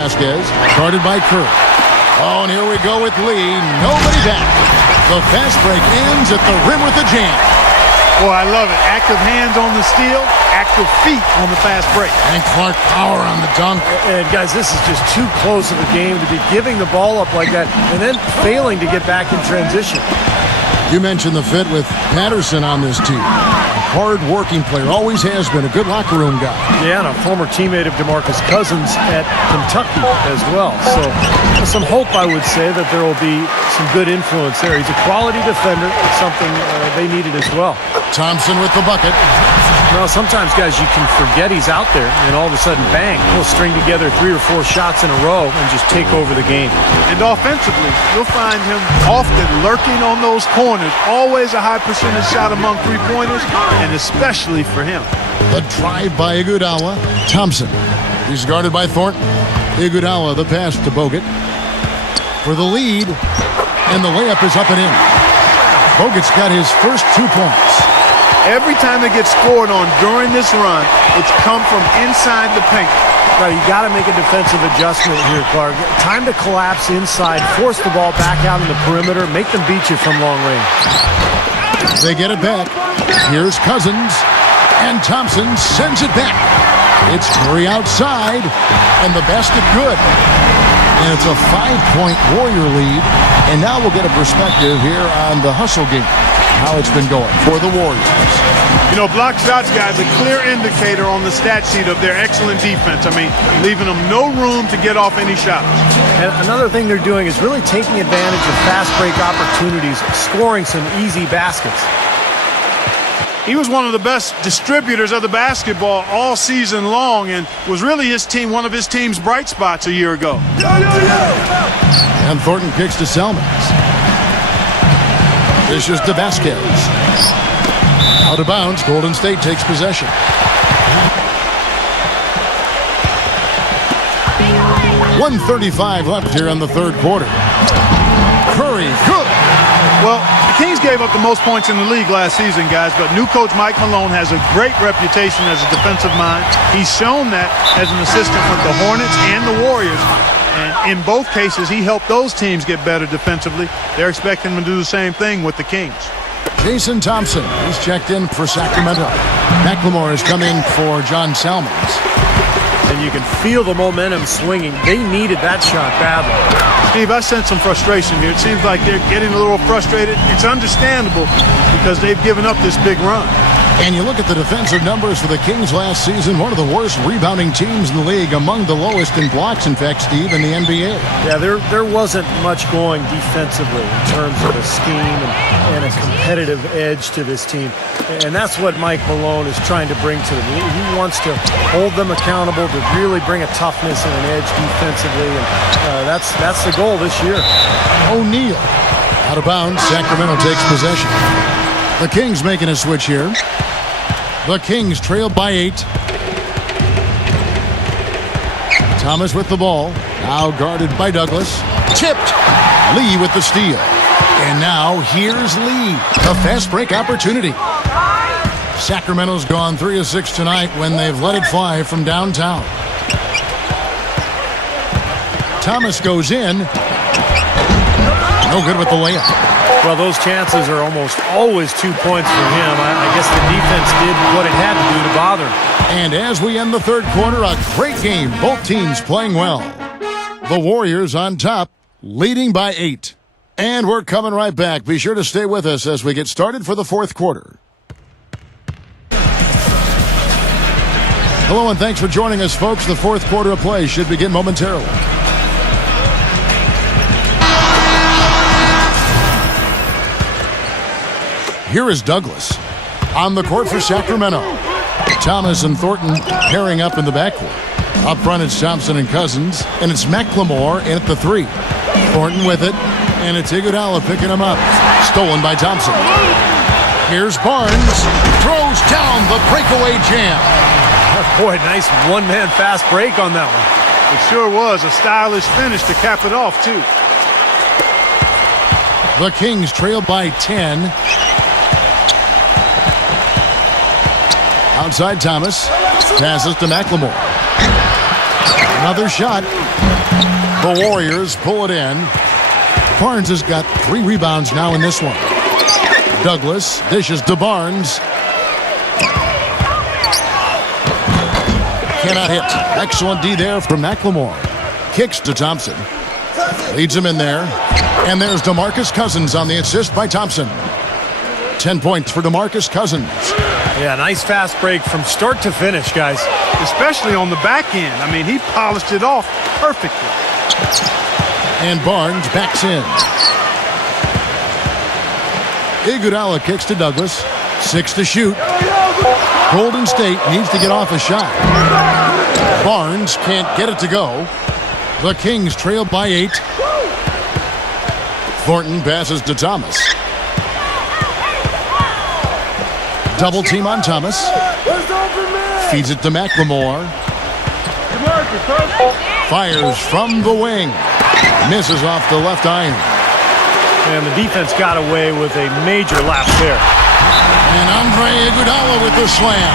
Vasquez, guarded by Curry. Oh, and here we go with Lee. Nobody back. The fast break ends at the rim with a jam. Boy, I love it. Active hands on the steal, active feet on the fast break. And Clark power on the dunk. And guys, this is just too close of a game to be giving the ball up like that and then failing to get back in transition. You mentioned the fit with Patterson on this team. A hard-working player, always has been a good locker room guy. Yeah, and a former teammate of DeMarcus Cousins at Kentucky as well. So some hope, I would say, that there will be some good influence there. He's a quality defender, something they needed as well. Thompson with the bucket. Well, sometimes, guys, you can forget he's out there, and all of a sudden, bang, he'll string together 3 or 4 shots in a row and just take over the game. And offensively, you'll find him often lurking on those corners. Always a high percentage shot among three-pointers, and especially for him. The drive by Iguodala. Thompson. He's guarded by Thornton. Iguodala, the pass to Bogut. For the lead, and the layup is up and in. Bogut's got his first 2 points. Every time it gets scored on during this run, it's come from inside the paint. Right, you got to make a defensive adjustment here, Clark. Time to collapse inside, force the ball back out in the perimeter, make them beat you from long range. They get it back. Here's Cousins, and Thompson sends it back. It's Curry outside, and the basket good. And it's a 5-point Warrior lead. And now we'll get a perspective here on the hustle game, how it's been going for the Warriors. You know, block shots, guys, a clear indicator on the stat sheet of their excellent defense. I mean, leaving them no room to get off any shots. And another thing they're doing is really taking advantage of fast break opportunities, scoring some easy baskets. He was one of the best distributors of the basketball all season long and was really one of his team's bright spots a year ago. And Thornton kicks to Selmans. This is to Vasquez. Out of bounds, Golden State takes possession. .135 left here in the third quarter. Curry, good. Well, the Kings gave up the most points in the league last season, guys, but new coach Mike Malone has a great reputation as a defensive mind. He's shown that as an assistant with the Hornets and the Warriors. And in both cases, he helped those teams get better defensively. They're expecting him to do the same thing with the Kings. Jason Thompson, he's checked in for Sacramento. McLemore has come in for John Salmons. And you can feel the momentum swinging. They needed that shot badly. Steve, I sense some frustration here. It seems like they're getting a little frustrated. It's understandable because they've given up this big run. And you look at the defensive numbers for the Kings last season, one of the worst rebounding teams in the league, among the lowest in blocks, in fact, Steve, in the NBA. Yeah, there wasn't much going defensively in terms of a scheme and a competitive edge to this team. And that's what Mike Malone is trying to bring to them. He wants to hold them accountable, to really bring a toughness and an edge defensively. And that's the goal this year. O'Neal out of bounds. Sacramento takes possession. The Kings making a switch here. The Kings trailed by 8. Thomas with the ball. Now guarded by Douglas. Tipped. Lee with the steal. And now here's Lee. A fast break opportunity. Sacramento's gone 3 of 6 tonight when they've let it fly from downtown. Thomas goes in. No good with the layup. Well, those chances are almost always 2 points for him. I guess the defense did what it had to do to bother him. And as we end the third quarter, a great game. Both teams playing well. The Warriors on top, leading by 8. And we're coming right back. Be sure to stay with us as we get started for the fourth quarter. Hello and thanks for joining us, folks. The fourth quarter of play should begin momentarily. Here is Douglas on the court for Sacramento. Thomas and Thornton pairing up in the backcourt. Up front, it's Thompson and Cousins, and it's McLemore in at the 3. Thornton with it, and it's Iguodala picking him up. Stolen by Thompson. Here's Barnes. Throws down the breakaway jam. Boy, nice one-man fast break on that one. It sure was a stylish finish to cap it off, too. The Kings trail by 10. Outside Thomas. Passes to McLemore. Another shot. The Warriors pull it in. Barnes has got 3 rebounds now in this one. Douglas dishes to Barnes. Cannot hit. Excellent D there from McLemore. Kicks to Thompson. Leads him in there. And there's DeMarcus Cousins on the assist by Thompson. 10 points for DeMarcus Cousins. Yeah, nice fast break from start to finish, guys. Especially on the back end. I mean, he polished it off perfectly. And Barnes backs in. Iguodala kicks to Douglas. 6 to shoot. Golden State needs to get off a shot. Barnes can't get it to go. The Kings trail by 8. Thornton passes to Thomas. Double team on Thomas. Feeds it to McLemore. Fires from the wing. Misses off the left iron. And the defense got away with a major lapse there. And Andre Iguodala with the slam.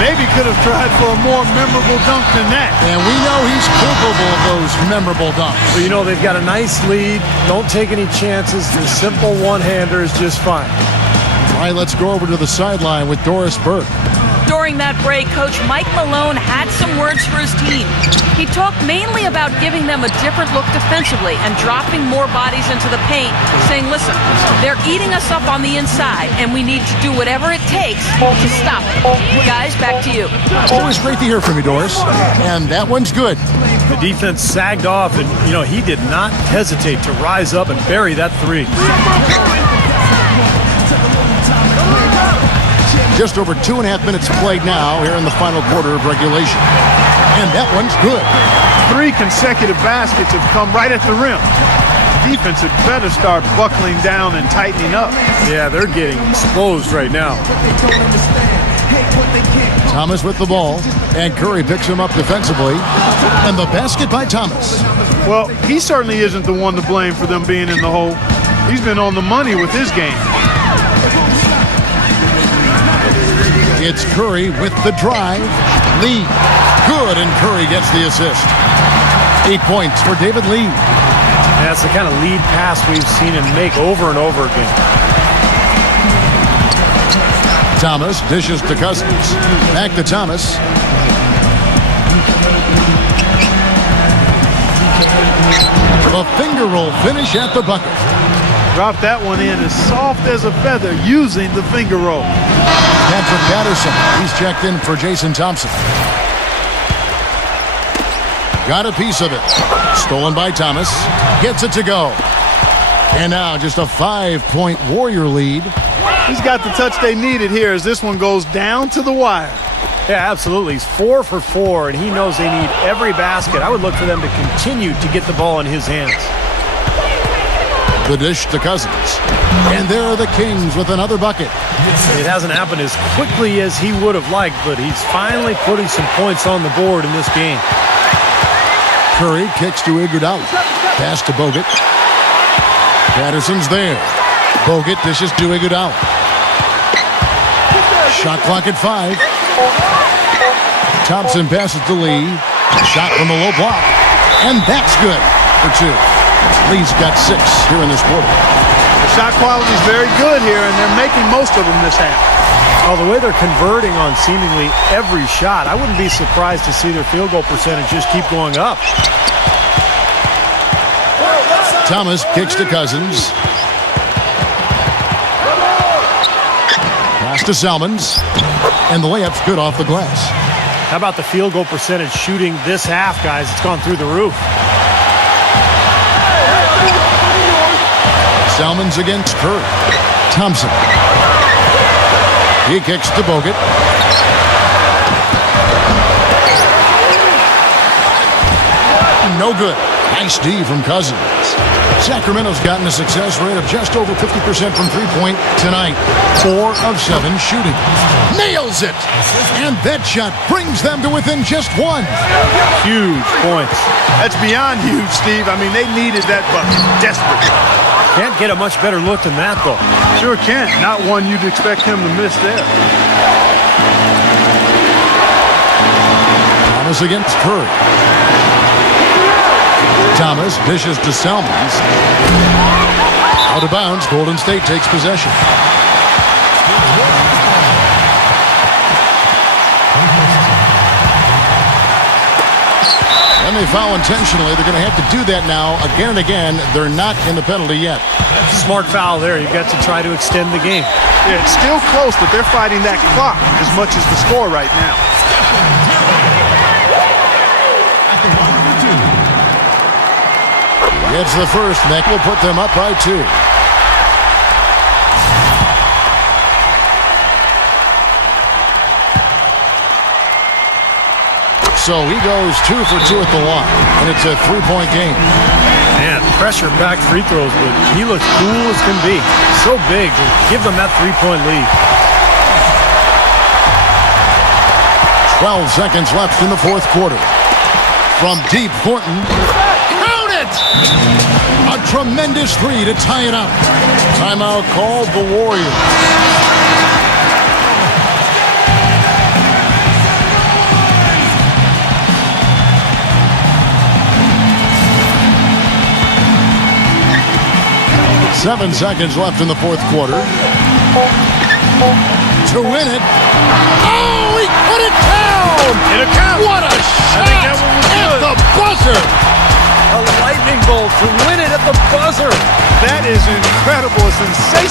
Maybe could have tried for a more memorable dunk than that. And we know he's capable of those memorable dunks. But you know, they've got a nice lead. Don't take any chances. The simple one-hander is just fine. All right, let's go over to the sideline with Doris Burke. During that break, Coach Mike Malone had some words for his team. He talked mainly about giving them a different look defensively and dropping more bodies into the paint, saying, listen, they're eating us up on the inside, and we need to do whatever it takes to stop it. Guys, back to you. Always great to hear from you, Doris. And that one's good. The defense sagged off, and, you know, he did not hesitate to rise up and bury that 3. Just over 2.5 minutes played now here in the final quarter of regulation. And that one's good. 3 consecutive baskets have come right at the rim. Defense had better start buckling down and tightening up. Yeah, they're getting exposed right now. Thomas with the ball, and Curry picks him up defensively. And the basket by Thomas. Well, he certainly isn't the one to blame for them being in the hole. He's been on the money with his game. It's Curry with the drive. Lee. Good, and Curry gets the assist. 8 points for David Lee. That's the kind of lead pass we've seen him make over and over again. Thomas dishes to Cousins. Back to Thomas. The finger roll finish at the bucket. Dropped that one in as soft as a feather using the finger roll. Patrick Patterson, he's checked in for Jason Thompson. Got a piece of it. Stolen by Thomas. Gets it to go. And now just a 5-point Warrior lead. He's got the touch they needed here as this one goes down to the wire. Yeah, absolutely. He's 4 for 4, and he knows they need every basket. I would look for them to continue to get the ball in his hands. The dish to Cousins. And there are the Kings with another bucket. It hasn't happened as quickly as he would have liked, but he's finally putting some points on the board in this game. Curry kicks to Iguodala. Pass to Bogut. Patterson's there. Bogut dishes to Iguodala. Shot clock at 5. Thompson passes to Lee. Shot from the low block. And that's good for 2. Lee's got 6 here in this quarter. The shot quality is very good here, and they're making most of them this half. Oh, the way they're converting on seemingly every shot, I wouldn't be surprised to see their field goal percentage just keep going up. Thomas kicks to Cousins. Pass to Salmons. And the layup's good off the glass. How about the field goal percentage shooting this half, guys? It's gone through the roof. Salmons against Curry. Thompson. He kicks to Bogut. No good. Nice D from Cousins. Sacramento's gotten a success rate of just over 50% from three-point tonight. 4 of 7 shooting. Nails it! And that shot brings them to within just 1. Huge points. That's beyond huge, Steve. I mean, they needed that bucket desperately. Can't get a much better look than that, though. Sure can't. Not one you'd expect him to miss there. Thomas against Curry. Thomas dishes to Selmans. Out of bounds, Golden State takes possession. And they foul intentionally. They're going to have to do that now again and again. They're not in the penalty yet. Smart foul there. You've got to try to extend the game. Yeah, it's still close, but they're fighting that clock as much as the score right now. It's the first, and that will put them up by 2. So he goes 2 for 2 at the line, and it's a 3-point game. Man, pressure back free throws, but he looks cool as can be. So big to give them that 3-point lead. 12 seconds left in the fourth quarter. From deep, Thornton. Count it! A tremendous 3 to tie it up. Timeout called the Warriors. Seven seconds left in the fourth quarter. To win it. Oh, he put it down! It'll count. What a shot! I think that one was at good. the buzzer! A lightning bolt to win it at the buzzer. That is incredible. A sensational.